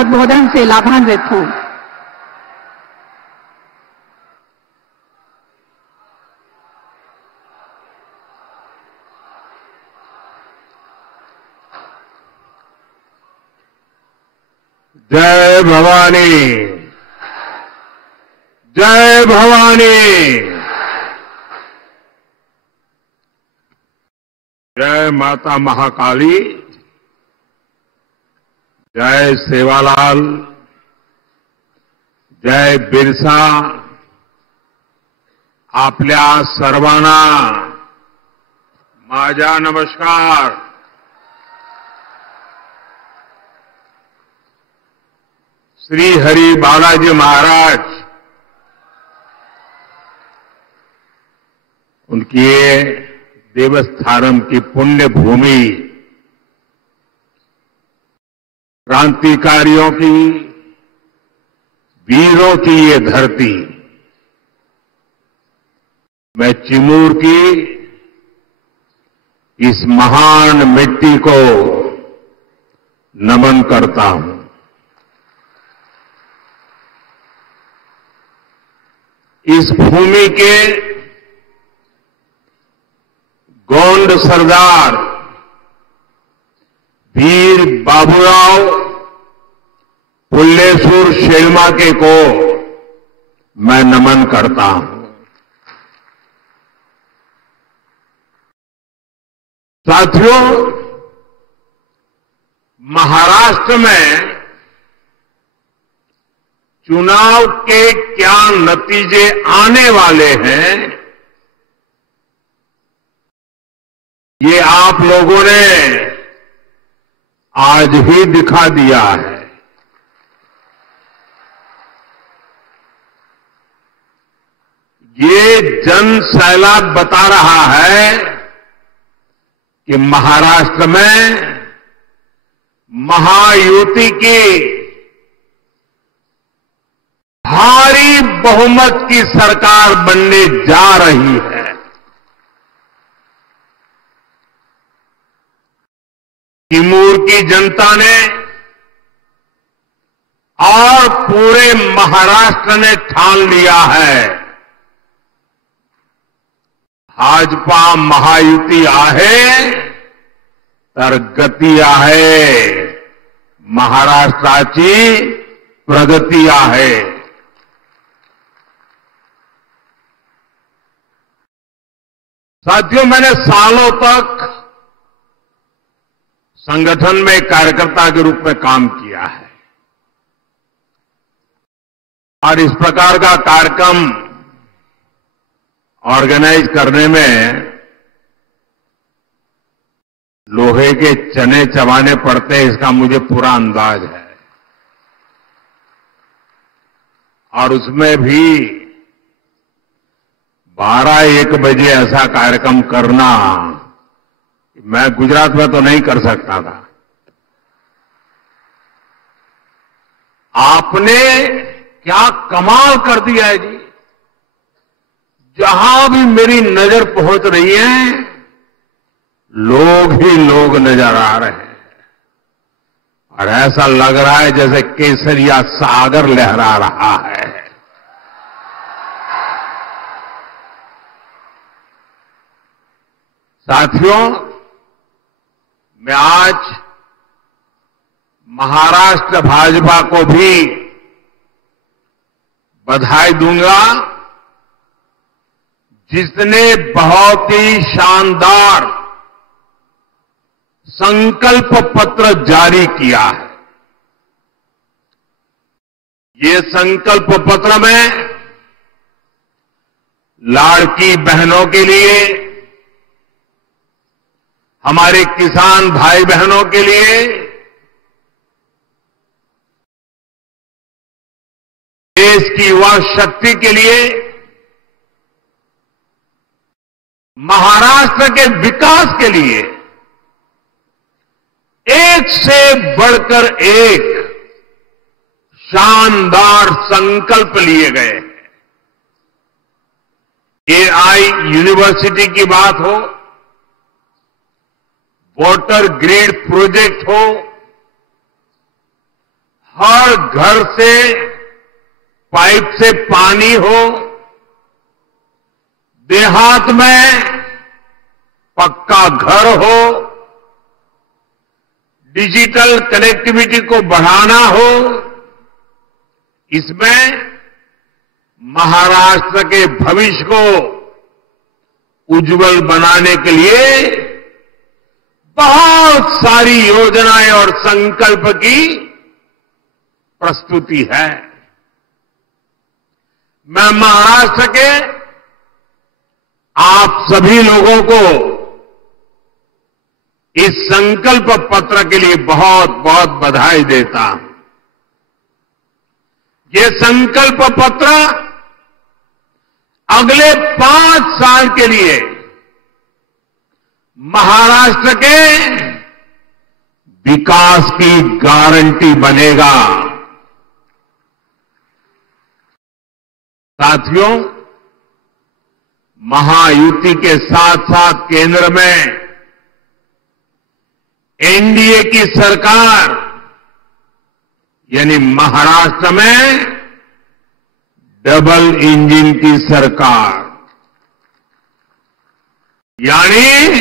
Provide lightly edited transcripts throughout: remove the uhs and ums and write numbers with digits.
उद्बोधन से लाभान्वित हूं। जय भवानी, जय भवानी, जय माता महाकाली, जय सेवालाल, जय बिरसा। आपल्या सर्वांना माझा नमस्कार। श्री हरि बालाजी महाराज, उनकी ये देवस्थानम की पुण्य भूमि, क्रांतिकारियों की, वीरों की ये धरती, मैं चिमूर की इस महान मिट्टी को नमन करता हूं। इस भूमि के गोंड सरदार वीर बाबूराव पुल्लेसूर शेलमाके को मैं नमन करता हूं। साथियों, महाराष्ट्र में चुनाव के क्या नतीजे आने वाले हैं, ये आप लोगों ने आज ही दिखा दिया है। ये जन सैलाब बता रहा है कि महाराष्ट्र में महायुति की भारी बहुमत की सरकार बनने जा रही है। चिमूर की जनता ने और पूरे महाराष्ट्र ने ठान लिया है, भाजपा महायुति आहे तर गती आहे, महाराष्ट्राची प्रगती आहे। साथियों, मैंने सालों तक संगठन में कार्यकर्ता के रूप में काम किया है और इस प्रकार का कार्यक्रम ऑर्गेनाइज करने में लोहे के चने चबाने पड़ते हैं, इसका मुझे पूरा अंदाज है। और उसमें भी 12-1 बजे ऐसा कार्यक्रम करना, मैं गुजरात में तो नहीं कर सकता था। आपने क्या कमाल कर दिया है जी। जहां भी मेरी नजर पहुंच रही है, लोग ही लोग नजर आ रहे हैं और ऐसा लग रहा है जैसे केसरिया सागर लहरा रहा है। साथियों, मैं आज महाराष्ट्र भाजपा को भी बधाई दूंगा, जिसने बहुत ही शानदार संकल्प पत्र जारी किया है। ये संकल्प पत्र में लाड़की बहनों के लिए, हमारे किसान भाई बहनों के लिए, देश की युवा शक्ति के लिए, महाराष्ट्र के विकास के लिए एक से बढ़कर एक शानदार संकल्प लिए गए हैं। एआई यूनिवर्सिटी की बात हो, वाटर ग्रिड प्रोजेक्ट हो, हर हर घर से पाइप से पानी हो, देहात में पक्का घर हो, डिजिटल कनेक्टिविटी को बढ़ाना हो, इसमें महाराष्ट्र के भविष्य को उज्जवल बनाने के लिए बहुत सारी योजनाएं और संकल्प की प्रस्तुति है। मैं महाराष्ट्र के आप सभी लोगों को इस संकल्प पत्र के लिए बहुत बहुत बधाई देता हूं। ये संकल्प पत्र अगले 5 साल के लिए महाराष्ट्र के विकास की गारंटी बनेगा। साथियों, महायुति के साथ साथ केंद्र में एनडीए की सरकार यानी महाराष्ट्र में डबल इंजन की सरकार यानी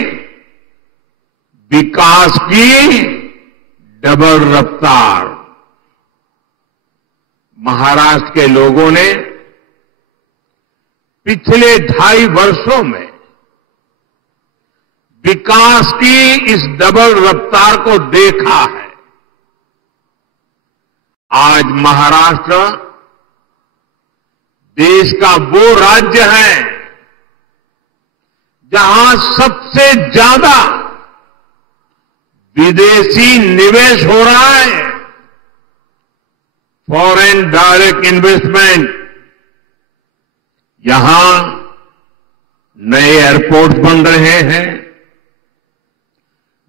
विकास की डबल रफ्तार। महाराष्ट्र के लोगों ने पिछले 2.5 वर्षों में विकास की इस डबल रफ्तार को देखा है। आज महाराष्ट्र देश का वो राज्य है जहां सबसे ज्यादा विदेशी निवेश हो रहा है। फॉरेन डायरेक्ट इन्वेस्टमेंट, यहां नए एयरपोर्ट बन रहे हैं,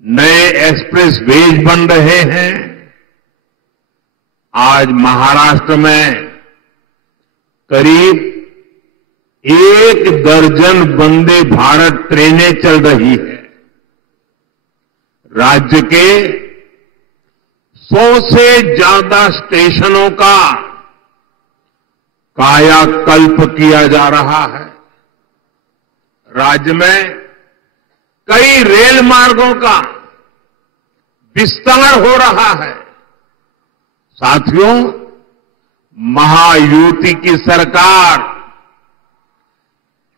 नए एक्सप्रेस वेज बन रहे हैं। आज महाराष्ट्र में करीब 1 दर्जन वंदे भारत ट्रेनें चल रही है। राज्य के 100 से ज्यादा स्टेशनों का कायाकल्प किया जा रहा है। राज्य में कई रेल मार्गों का विस्तार हो रहा है। साथियों, महायुति की सरकार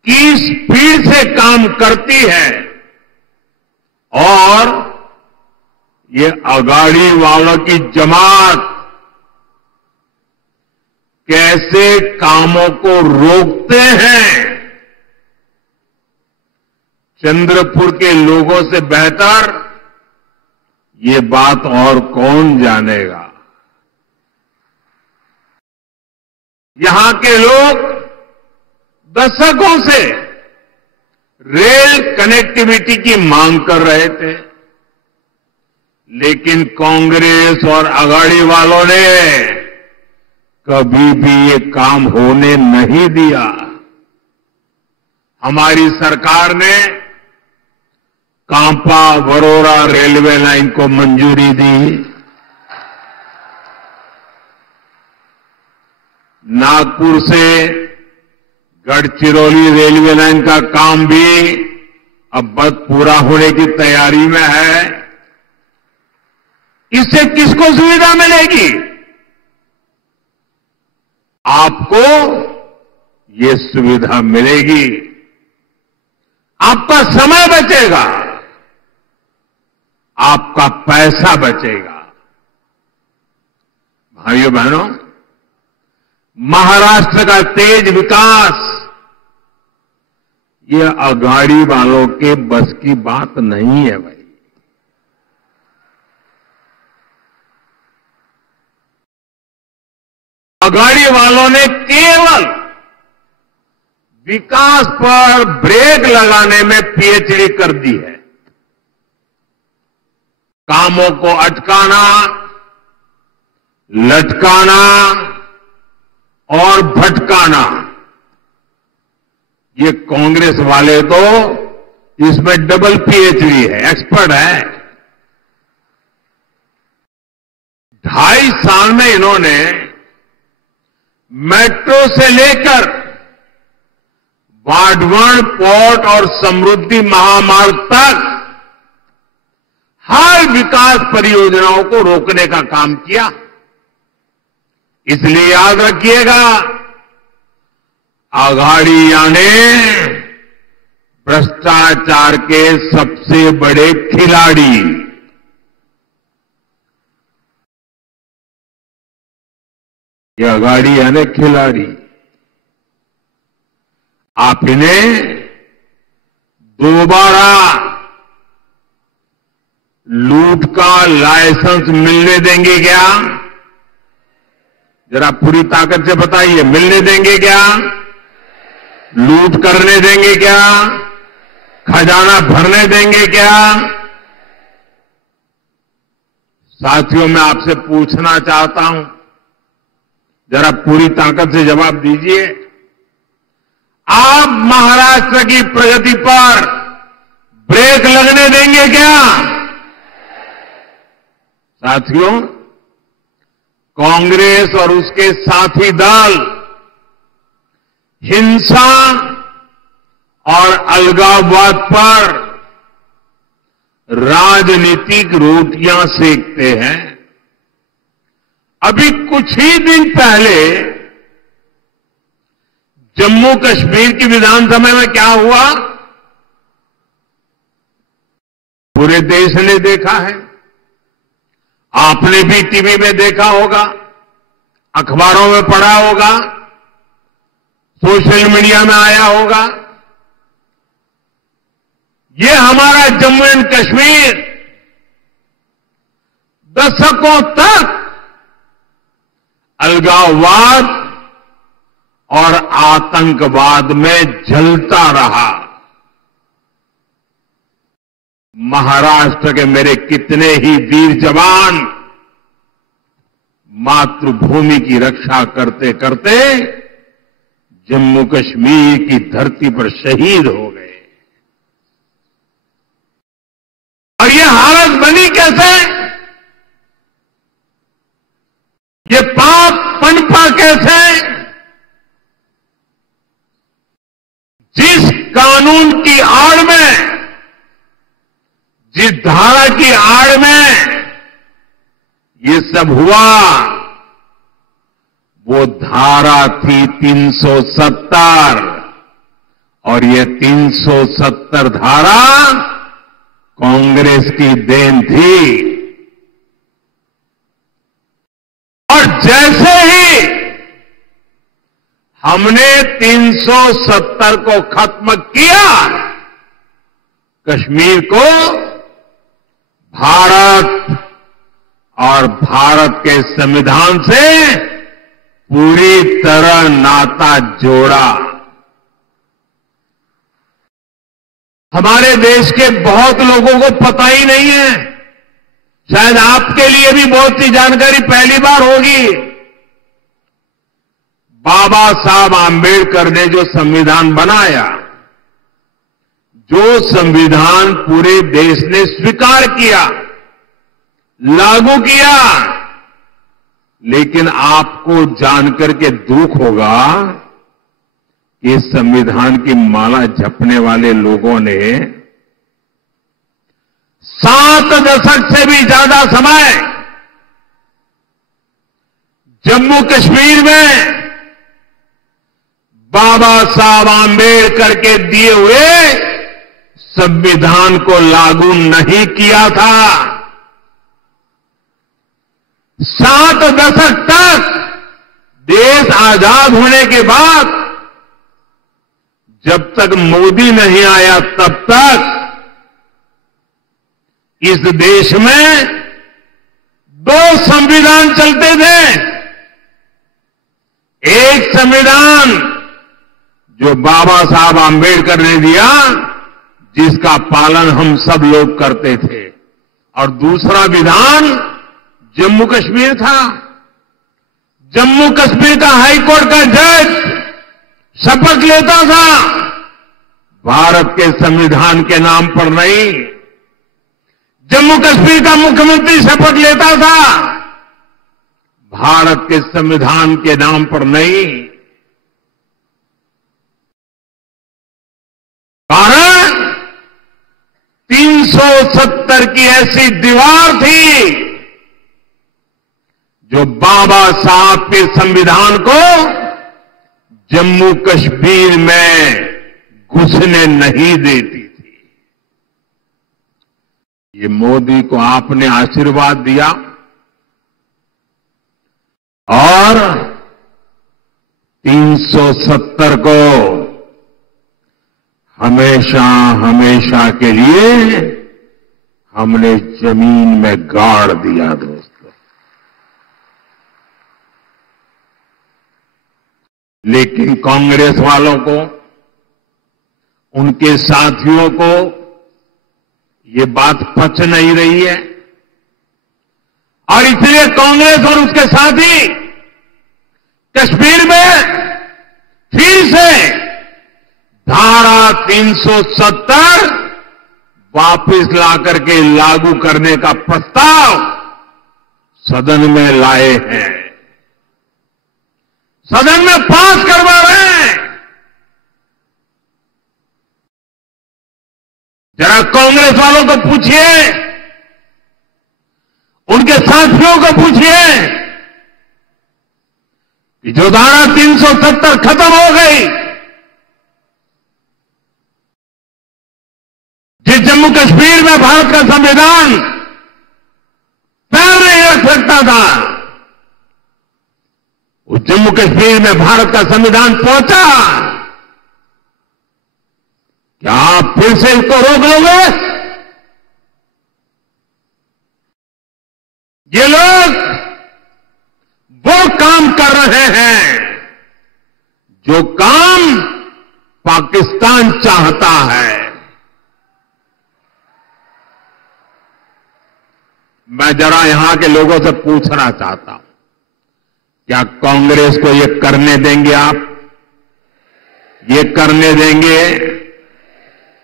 किस स्पीड से काम करती है और ये अगाड़ी वालों की जमात कैसे कामों को रोकते हैं, चंद्रपुर के लोगों से बेहतर ये बात और कौन जानेगा। यहां के लोग दशकों से रेल कनेक्टिविटी की मांग कर रहे थे, लेकिन कांग्रेस और अगाड़ी वालों ने कभी भी ये काम होने नहीं दिया। हमारी सरकार ने कांपा वरोरा रेलवे लाइन को मंजूरी दी। नागपुर से गढ़चिरौली रेलवे लाइन का काम भी अब बस पूरा होने की तैयारी में है। इससे किसको सुविधा मिलेगी? आपको ये सुविधा मिलेगी, आपका समय बचेगा, आपका पैसा बचेगा। भाइयों बहनों, महाराष्ट्र का तेज विकास ये अगाड़ी वालों के बस की बात नहीं है भाई। अगाड़ी वालों ने केवल विकास पर ब्रेक लगाने में पीएचडी कर दी है। कामों को अटकाना, लटकाना और भटकाना, ये कांग्रेस वाले तो इसमें डबल पीएचडी है, एक्सपर्ट है। 2.5 साल में इन्होंने मेट्रो से लेकर वाडवण पोर्ट और समृद्धि महामार्ग तक हर विकास परियोजनाओं को रोकने का काम किया। इसलिए याद रखिएगा, आघाड़ी यानी भ्रष्टाचार के सबसे बड़े खिलाड़ी। ये आघाड़ी यानी खिलाड़ी। आप इन्हें दोबारा लूट का लाइसेंस मिलने देंगे क्या? जरा पूरी ताकत से बताइए, मिलने देंगे क्या? लूट करने देंगे क्या? खजाना भरने देंगे क्या? साथियों, मैं आपसे पूछना चाहता हूं, जरा पूरी ताकत से जवाब दीजिए। आप महाराष्ट्र की प्रगति पर ब्रेक लगने देंगे क्या? साथियों, कांग्रेस और उसके साथी दल हिंसा और अलगाववाद पर राजनीतिक रोटियां सेकते हैं। अभी कुछ ही दिन पहले जम्मू कश्मीर की विधानसभा में क्या हुआ, पूरे देश ने देखा है। आपने भी टीवी में देखा होगा, अखबारों में पढ़ा होगा, सोशल मीडिया में आया होगा। ये हमारा जम्मू एंड कश्मीर दशकों तक अलगाववाद और आतंकवाद में जलता रहा। महाराष्ट्र के मेरे कितने ही वीर जवान मातृभूमि की रक्षा करते करते जम्मू कश्मीर की धरती पर शहीद हो गए। और ये हालत बनी कैसे? ये पाप पनपा कैसे? जिस कानून की आड़ में, जिस धारा की आड़ में ये सब हुआ, वो धारा थी 370, और ये 370 धारा कांग्रेस की देन थी। और जैसे ही हमने 370 को खत्म किया, कश्मीर को भारत और भारत के संविधान से पूरी तरह नाता जोड़ा। हमारे देश के बहुत लोगों को पता ही नहीं है, शायद आपके लिए भी बहुत सी जानकारी पहली बार होगी। बाबा साहब आंबेडकर ने जो संविधान बनाया, जो संविधान पूरे देश ने स्वीकार किया, लागू किया, लेकिन आपको जानकर के दुख होगा कि संविधान की माला जपने वाले लोगों ने 7 दशक से भी ज्यादा समय जम्मू कश्मीर में बाबा साहब आंबेडकर के दिए हुए संविधान को लागू नहीं किया था। 7 दशक तक देश आजाद होने के बाद जब तक मोदी नहीं आया, तब तक इस देश में 2 संविधान चलते थे। एक संविधान जो बाबा साहब आंबेडकर ने दिया, जिसका पालन हम सब लोग करते थे, और दूसरा विधान जम्मू कश्मीर था। जम्मू कश्मीर का हाईकोर्ट का जज शपथ लेता था, भारत के संविधान के नाम पर नहीं। जम्मू कश्मीर का मुख्यमंत्री शपथ लेता था, भारत के संविधान के नाम पर नहीं। कारण 370 की ऐसी दीवार थी जो बाबा साहब के संविधान को जम्मू कश्मीर में घुसने नहीं देती थी। ये मोदी को आपने आशीर्वाद दिया और 370 को हमेशा हमेशा के लिए हमने जमीन में गाड़ दिया दोस्तों। लेकिन कांग्रेस वालों को, उनके साथियों को ये बात पच नहीं रही है और इसलिए कांग्रेस और उसके साथी कश्मीर में फिर से धारा 370 वापस लाकर के लागू करने का प्रस्ताव सदन में लाए हैं, सदन में पास करवा रहे हैं। जरा कांग्रेस वालों को पूछिए, उनके साथियों को पूछिए कि जो धारा 370 खत्म हो गई, जिस जम्मू कश्मीर में भारत का संविधान पैर नहीं रख सकता था, उस जम्मू कश्मीर में भारत का संविधान पहुंचा। क्या आप फिर से इसको रोक लोगे? ये लोग वो काम कर रहे हैं जो काम पाकिस्तान चाहता है। मैं जरा यहां के लोगों से पूछना चाहता हूं, क्या कांग्रेस को ये करने देंगे आप? ये करने देंगे?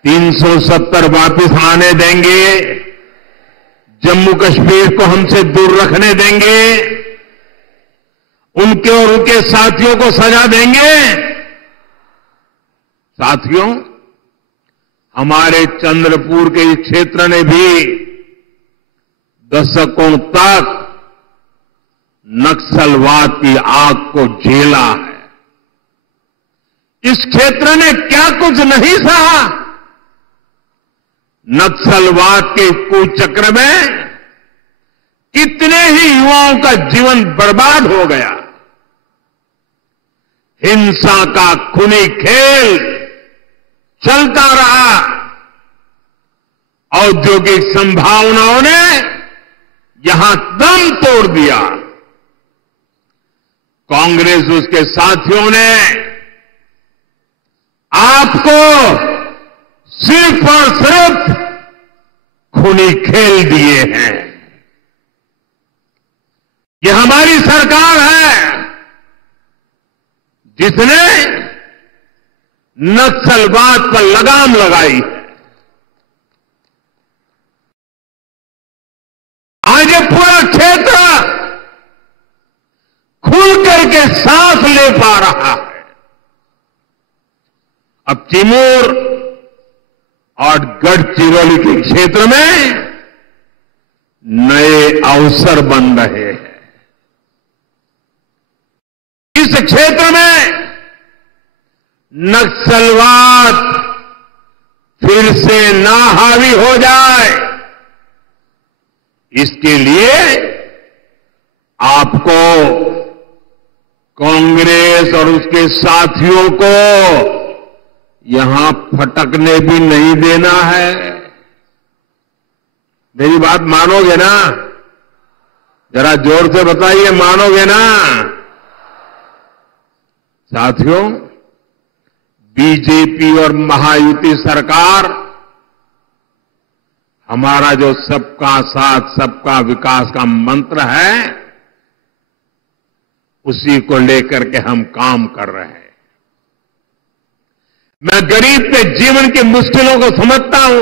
370 वापस आने देंगे? जम्मू कश्मीर को हमसे दूर रखने देंगे? उनके और उनके साथियों को सजा देंगे? साथियों, हमारे चंद्रपुर के इस क्षेत्र ने भी दशकों तक नक्सलवाद की आग को झेला है। इस क्षेत्र ने क्या कुछ नहीं सहा। नक्सलवाद के कुचक्र में कितने ही युवाओं का जीवन बर्बाद हो गया। हिंसा का खूनी खेल चलता रहा। औद्योगिक संभावनाओं ने यहां दम तोड़ दिया। कांग्रेस उसके साथियों ने आपको सिर्फ और सिर्फ खूनी खेल दिए हैं। ये हमारी सरकार है जिसने नक्सलवाद पर लगाम लगाई है। आज ये पूरा क्षेत्र खुल करके सांस ले पा रहा है। अब चिमूर और गढ़चिरौली के क्षेत्र में नए अवसर बन रहे हैं। इस क्षेत्र में नक्सलवाद फिर से ना हावी हो जाए, इसके लिए आपको कांग्रेस और उसके साथियों को यहां फटकने भी नहीं देना है। मेरी बात मानोगे ना? जरा जोर से बताइए, मानोगे ना? साथियों, बीजेपी और महायुति सरकार हमारा जो सबका साथ सबका विकास का मंत्र है, उसी को लेकर के हम काम कर रहे हैं। मैं गरीब के जीवन की मुश्किलों को समझता हूं,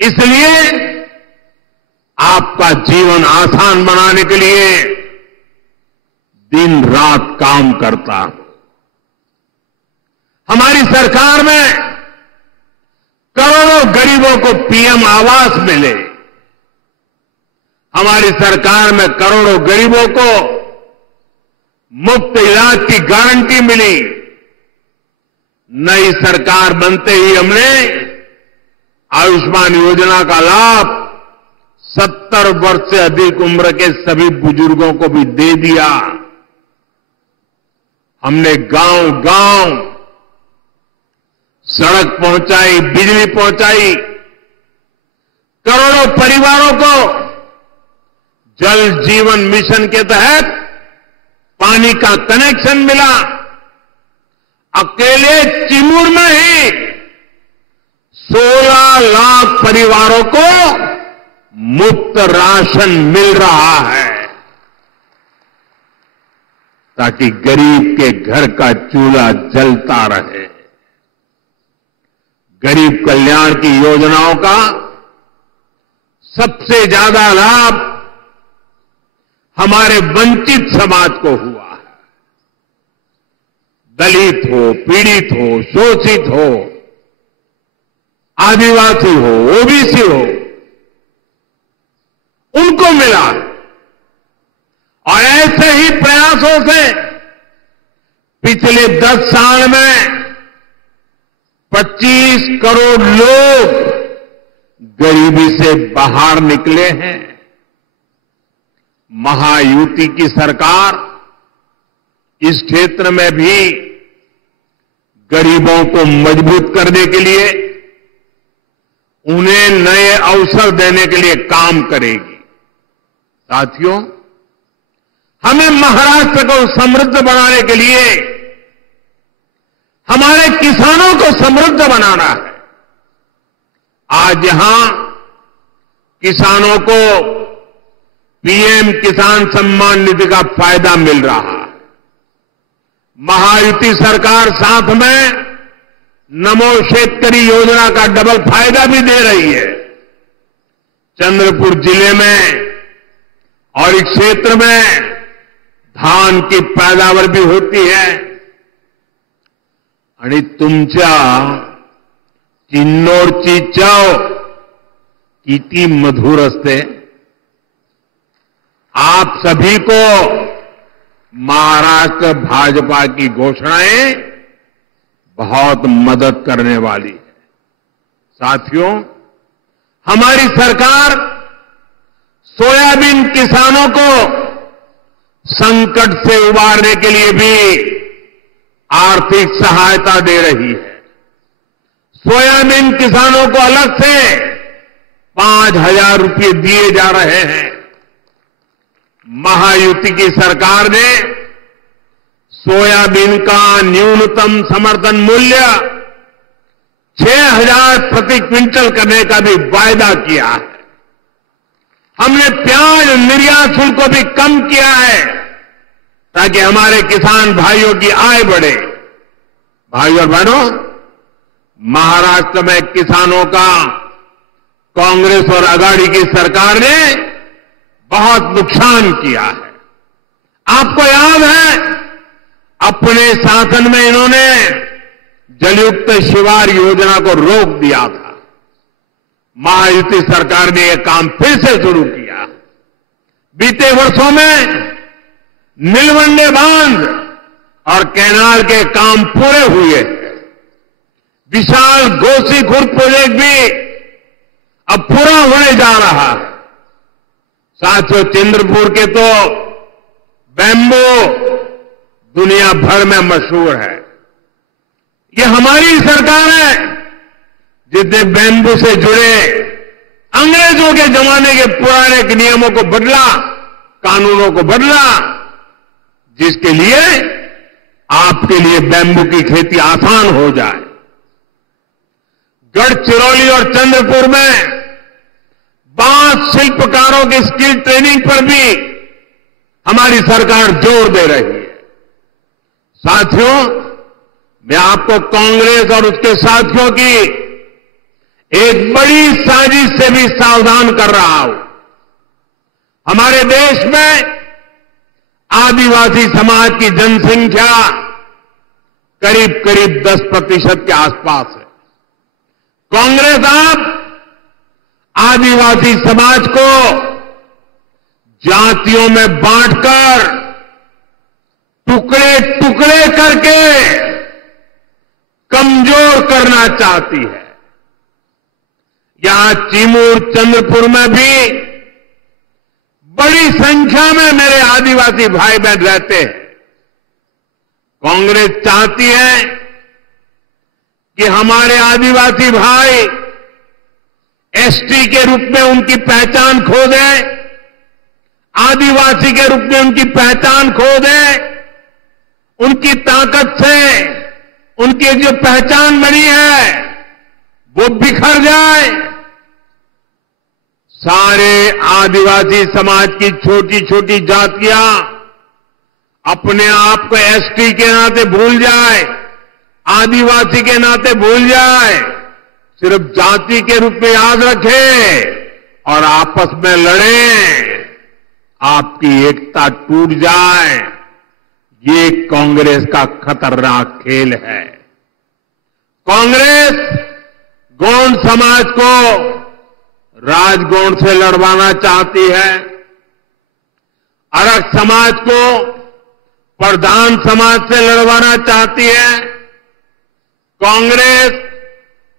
इसलिए आपका जीवन आसान बनाने के लिए रात काम करता हूं। हमारी सरकार में करोड़ों गरीबों को पीएम आवास मिले। हमारी सरकार में करोड़ों गरीबों को मुफ्त इलाज की गारंटी मिली। नई सरकार बनते ही हमने आयुष्मान योजना का लाभ 70 वर्ष से अधिक उम्र के सभी बुजुर्गों को भी दे दिया। हमने गांव-गांव सड़क पहुंचाई, बिजली पहुंचाई, करोड़ों परिवारों को जल जीवन मिशन के तहत पानी का कनेक्शन मिला। अकेले चिमूर में ही 16 लाख परिवारों को मुफ्त राशन मिल रहा है, ताकि गरीब के घर का चूल्हा जलता रहे। गरीब कल्याण की योजनाओं का सबसे ज्यादा लाभ हमारे वंचित समाज को हुआ है। दलित हो, पीड़ित हो, शोषित हो, आदिवासी हो, ओबीसी हो, उनको मिला। और ऐसे ही प्रयासों से पिछले 10 साल में 25 करोड़ लोग गरीबी से बाहर निकले हैं। महायुति की सरकार इस क्षेत्र में भी गरीबों को मजबूत करने के लिए, उन्हें नए अवसर देने के लिए काम करेगी। साथियों, हमें महाराष्ट्र को समृद्ध बनाने के लिए हमारे किसानों को समृद्ध बनाना है। आज यहां किसानों को पीएम किसान सम्मान निधि का फायदा मिल रहा है। महायुति सरकार साथ में नमो शेतकरी योजना का डबल फायदा भी दे रही है। चंद्रपुर जिले में और इस क्षेत्र में धान की पैदावार भी होती है। आणि तुमच्या चिन्नोरची चव किती मधुर असते। आप सभी को महाराष्ट्र भाजपा की घोषणाएं बहुत मदद करने वाली है। साथियों, हमारी सरकार सोयाबीन किसानों को संकट से उबारने के लिए भी आर्थिक सहायता दे रही है। सोयाबीन किसानों को अलग से 5,000 रुपये दिए जा रहे हैं। महायुति की सरकार ने सोयाबीन का न्यूनतम समर्थन मूल्य 6,000 प्रति क्विंटल करने का भी वायदा किया है। हमने प्याज निर्यात शुल्क को भी कम किया है, ताकि हमारे किसान भाइयों की आय बढ़े। भाइयों और बहनों, महाराष्ट्र में किसानों का कांग्रेस और अघाड़ी की सरकार ने बहुत नुकसान किया है। आपको याद है, अपने शासन में इन्होंने जलयुक्त शिवार योजना को रोक दिया था। महायुति सरकार ने यह काम फिर से शुरू किया। बीते वर्षों में नीलवंडे बांध और कैनाल के काम पूरे हुए। विशाल गोसीखुर्द प्रोजेक्ट भी अब पूरा होने जा रहा है। साथियों, चंद्रपुर के तो बैम्बू दुनिया भर में मशहूर है। ये हमारी सरकार है जिसने बैम्बू से जुड़े अंग्रेजों के जमाने के पुराने नियमों को बदला, कानूनों को बदला, जिसके लिए आपके लिए बैम्बू की खेती आसान हो जाए। गढ़चिरौली और चंद्रपुर में बांस शिल्पकारों की स्किल ट्रेनिंग पर भी हमारी सरकार जोर दे रही है। साथियों, मैं आपको कांग्रेस और उसके साथियों की एक बड़ी साजिश से भी सावधान कर रहा हूं। हमारे देश में आदिवासी समाज की जनसंख्या करीब करीब 10% के आसपास है। कांग्रेस अब आदिवासी समाज को जातियों में बांटकर टुकड़े टुकड़े करके कमजोर करना चाहती है। यहां चिमूर चंद्रपुर में भी बड़ी संख्या में मेरे आदिवासी भाई बहन रहते हैं। कांग्रेस चाहती है कि हमारे आदिवासी भाई एसटी के रूप में उनकी पहचान खो दें, आदिवासी के रूप में उनकी पहचान खो दें, उनकी ताकत से उनकी जो पहचान बनी है वो बिखर जाए। सारे आदिवासी समाज की छोटी छोटी जातियां अपने आप को एसटी के नाते भूल जाए, आदिवासी के नाते भूल जाए, सिर्फ जाति के रूप में याद रखे और आपस में लड़ें, आपकी एकता टूट जाए। ये कांग्रेस का खतरनाक खेल है। कांग्रेस गौंड समाज को राजगौंड से लड़वाना चाहती है, अरग समाज को प्रधान समाज से लड़वाना चाहती है, कांग्रेस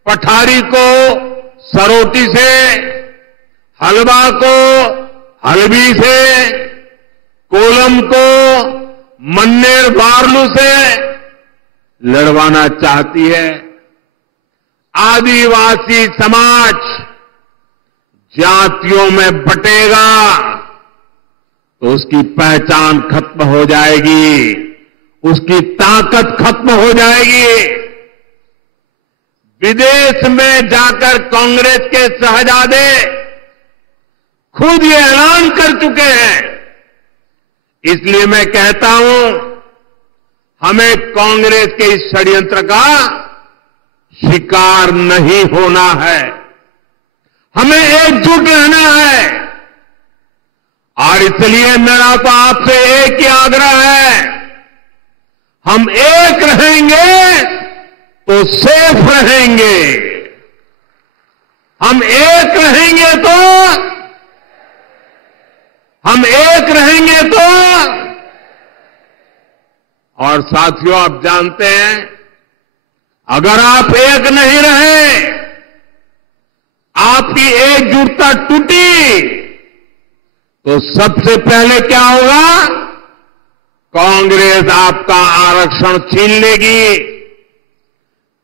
पठारी को सरोटी से, हलवा को हलबी से, कोलम को मन्नेर बारलू से लड़वाना चाहती है। आदिवासी समाज जातियों में बटेगा तो उसकी पहचान खत्म हो जाएगी, उसकी ताकत खत्म हो जाएगी। विदेश में जाकर कांग्रेस के शहजादे खुद ये ऐलान कर चुके हैं। इसलिए मैं कहता हूं, हमें कांग्रेस के इस षड्यंत्र का शिकार नहीं होना है, हमें एकजुट रहना है। और इसलिए मेरा तो आपसे एक ही आग्रह है, हम एक रहेंगे तो सेफ रहेंगे, हम एक रहेंगे तो और साथियों, आप जानते हैं, अगर आप एक नहीं रहे, आपकी एकजुटता टूटी, तो सबसे पहले क्या होगा? कांग्रेस आपका आरक्षण छीन लेगी।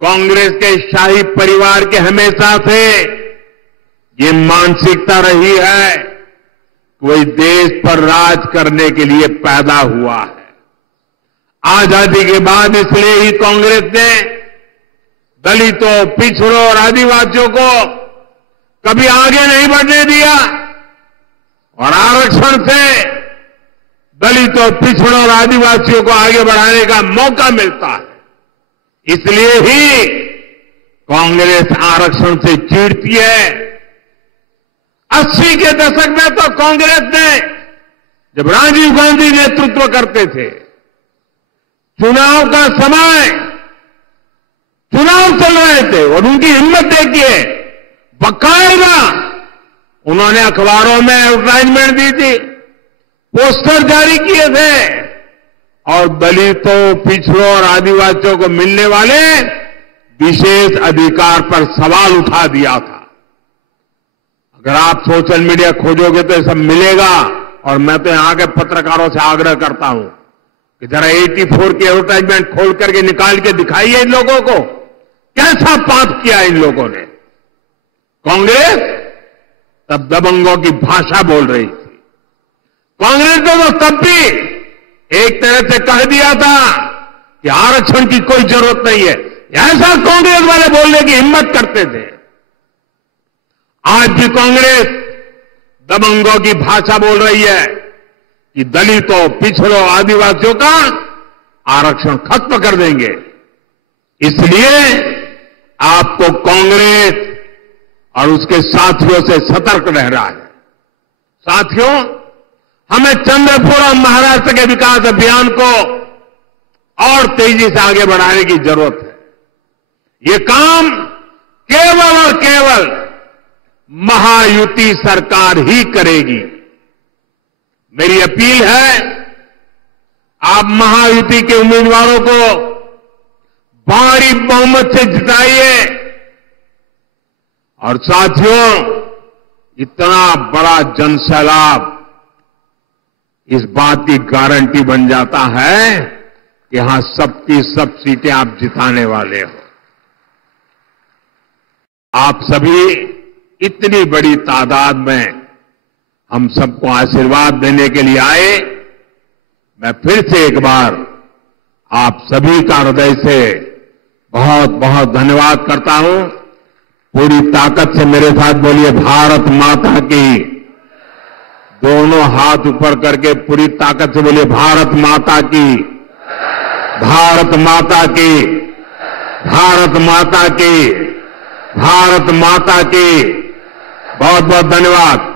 कांग्रेस के शाही परिवार के हमेशा से ये मानसिकता रही है, कोई देश पर राज करने के लिए पैदा हुआ है। आजादी के बाद इसलिए ही कांग्रेस ने दलितों, पिछड़ों और आदिवासियों को कभी आगे नहीं बढ़ने दिया और आरक्षण से दलितों, पिछड़ों और आदिवासियों को आगे बढ़ाने का मौका मिलता है। इसलिए ही कांग्रेस आरक्षण से चिढ़ती है। 80 के दशक में तो कांग्रेस ने, जब राजीव गांधी नेतृत्व करते थे, चुनाव का समय, चुनाव चल रहे थे और उनकी हिम्मत देखिए, बकायदा उन्होंने अखबारों में एडवर्टाइजमेंट दी थी, पोस्टर जारी किए थे और दलितों, पिछड़ों और आदिवासियों को मिलने वाले विशेष अधिकार पर सवाल उठा दिया था। अगर आप सोशल मीडिया खोजोगे तो ये सब मिलेगा। और मैं तो यहां के पत्रकारों से आग्रह करता हूं कि जरा 84 की एडवर्टाइजमेंट खोल करके निकाल के दिखाइए इन लोगों को, कैसा पाप किया इन लोगों ने। कांग्रेस तब दबंगों की भाषा बोल रही थी। कांग्रेस ने तो तब भी एक तरह से कह दिया था कि आरक्षण की कोई जरूरत नहीं है, ऐसा कांग्रेस वाले बोलने की हिम्मत करते थे। आज भी कांग्रेस दबंगों की भाषा बोल रही है कि दलितों, पिछड़ों, आदिवासियों का आरक्षण खत्म कर देंगे। इसलिए आपको कांग्रेस और उसके साथियों से सतर्क रहना है। साथियों, हमें चंद्रपुर और महाराष्ट्र के विकास अभियान को और तेजी से आगे बढ़ाने की जरूरत है। ये काम केवल और केवल महायुति सरकार ही करेगी। मेरी अपील है, आप महायुति के उम्मीदवारों को भारी बहुमत से जिताइए। और साथियों, इतना बड़ा जनसैलाब इस बात की गारंटी बन जाता है कि यहां सबकी सब सीटें आप जिताने वाले हो। आप सभी इतनी बड़ी तादाद में हम सबको आशीर्वाद देने के लिए आए। मैं फिर से एक बार आप सभी का हृदय से बहुत बहुत धन्यवाद करता हूं। पूरी ताकत से मेरे साथ बोलिए, भारत माता की। दोनों हाथ ऊपर करके पूरी ताकत से बोलिए, भारत माता की, भारत माता की, भारत माता की, भारत माता की। बहुत बहुत धन्यवाद।